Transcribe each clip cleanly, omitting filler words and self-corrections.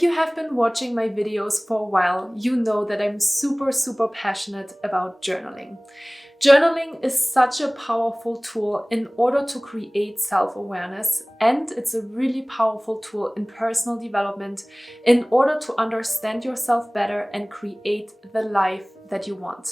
If you have been watching my videos for a while, you know that I'm super passionate about journaling. Journaling is such a powerful tool in order to create self-awareness, and it's a really powerful tool in personal development in order to understand yourself better and create the life that you want.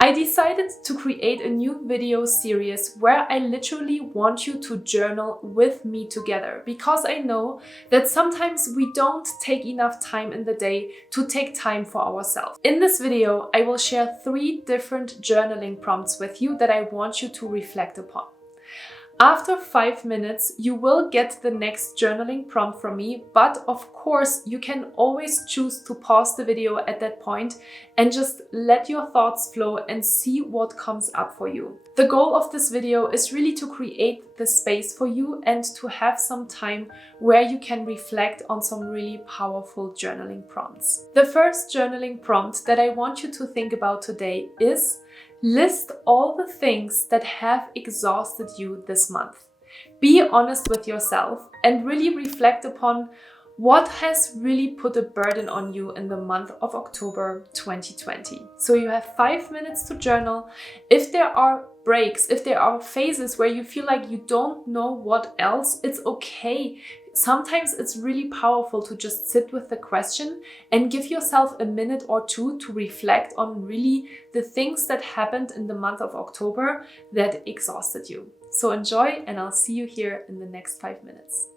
I decided to create a new video series where I literally want you to journal with me together, because I know that sometimes we don't take enough time in the day to take time for ourselves. In this video, I will share 3 different journaling prompts with you that I want you to reflect upon. After 5 minutes, you will get the next journaling prompt from me, but of course, you can always choose to pause the video at that point and just let your thoughts flow and see what comes up for you. The goal of this video is really to create the space for you and to have some time where you can reflect on some really powerful journaling prompts. The first journaling prompt that I want you to think about today is: list all the things that have exhausted you this month. Be honest with yourself and really reflect upon what has really put a burden on you in the month of October 2020. So you have 5 minutes to journal. If there are breaks, if there are phases where you feel like you don't know what else, it's okay. Sometimes it's really powerful to just sit with the question and give yourself a minute or two to reflect on really the things that happened in the month of October that exhausted you. So enjoy, and I'll see you here in the next 5 minutes.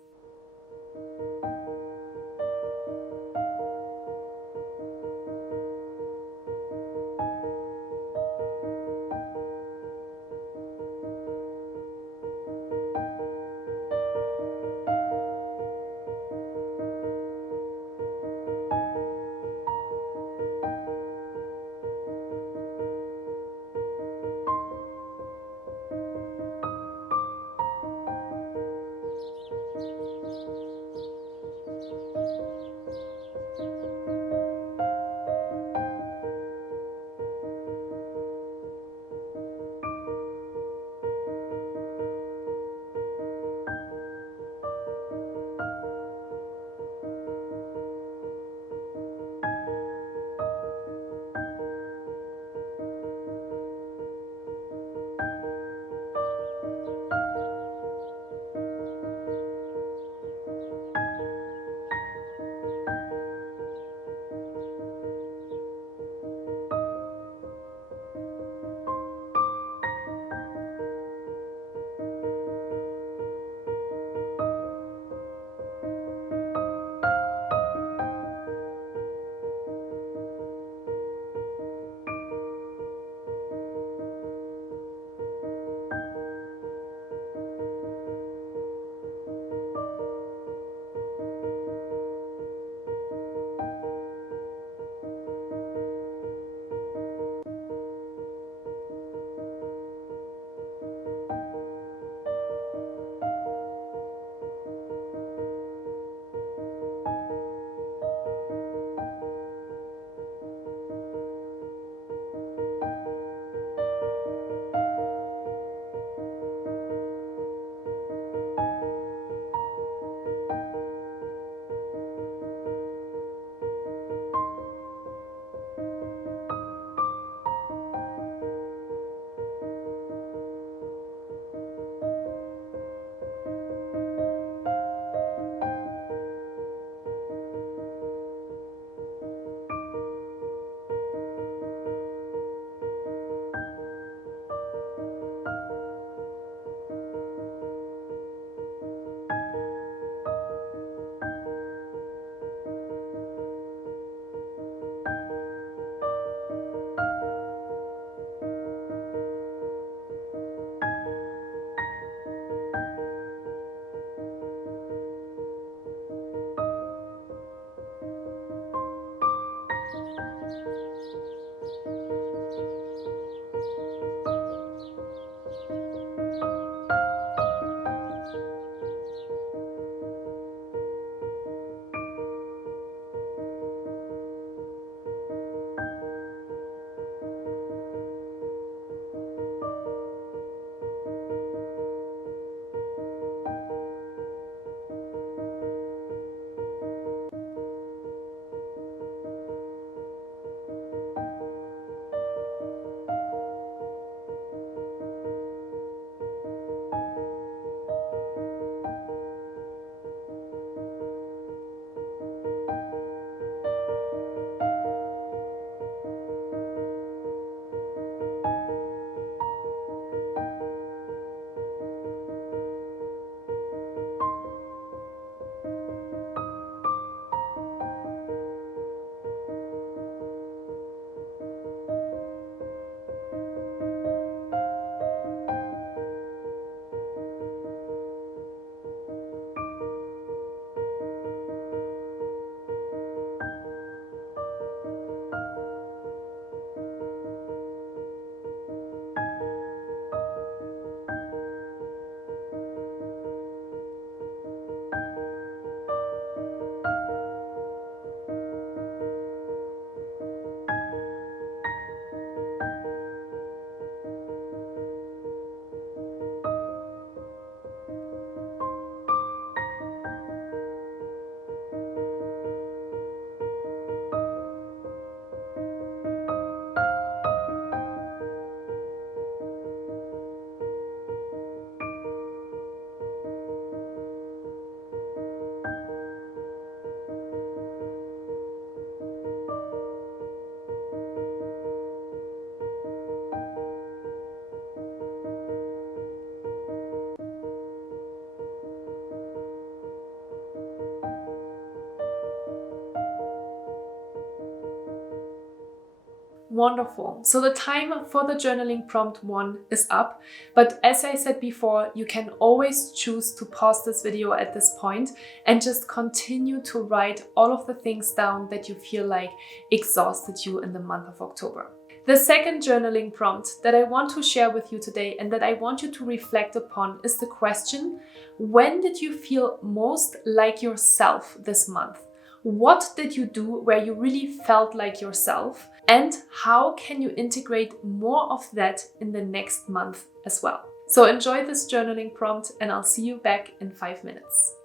Wonderful. So the time for the journaling prompt 1 is up, but as I said before, you can always choose to pause this video at this point and just continue to write all of the things down that you feel like exhausted you in the month of October. The second journaling prompt that I want to share with you today and that I want you to reflect upon is the question: when did you feel most like yourself this month? What did you do where you really felt like yourself? And how can you integrate more of that in the next month as well? So enjoy this journaling prompt and I'll see you back in 5 minutes.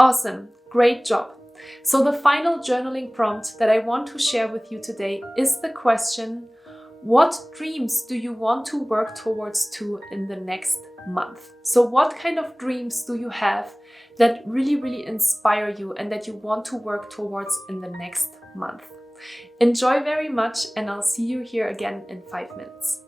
Awesome, great job. So the final journaling prompt that I want to share with you today is the question, what dreams do you want to work towards in the next month? So what kind of dreams do you have that really inspire you and that you want to work towards in the next month? Enjoy very much, and I'll see you here again in 5 minutes.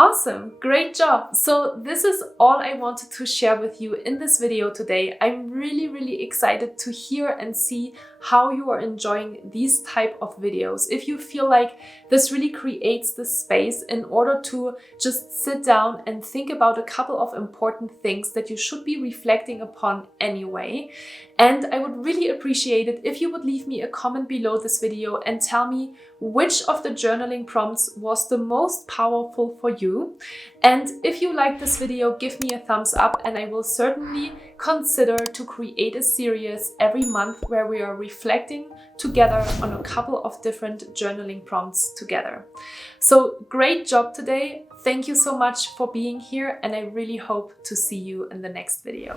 Awesome, great job. So this is all I wanted to share with you in this video today. I'm really excited to hear and see how you are enjoying these type of videos. If you feel like this really creates the space in order to just sit down and think about a couple of important things that you should be reflecting upon anyway. And I would really appreciate it if you would leave me a comment below this video and tell me which of the journaling prompts was the most powerful for you. And if you like this video, give me a thumbs up and I will certainly consider to create a series every month where we are reflecting together on a couple of different journaling prompts together. So great job today. Thank you so much for being here and I really hope to see you in the next video.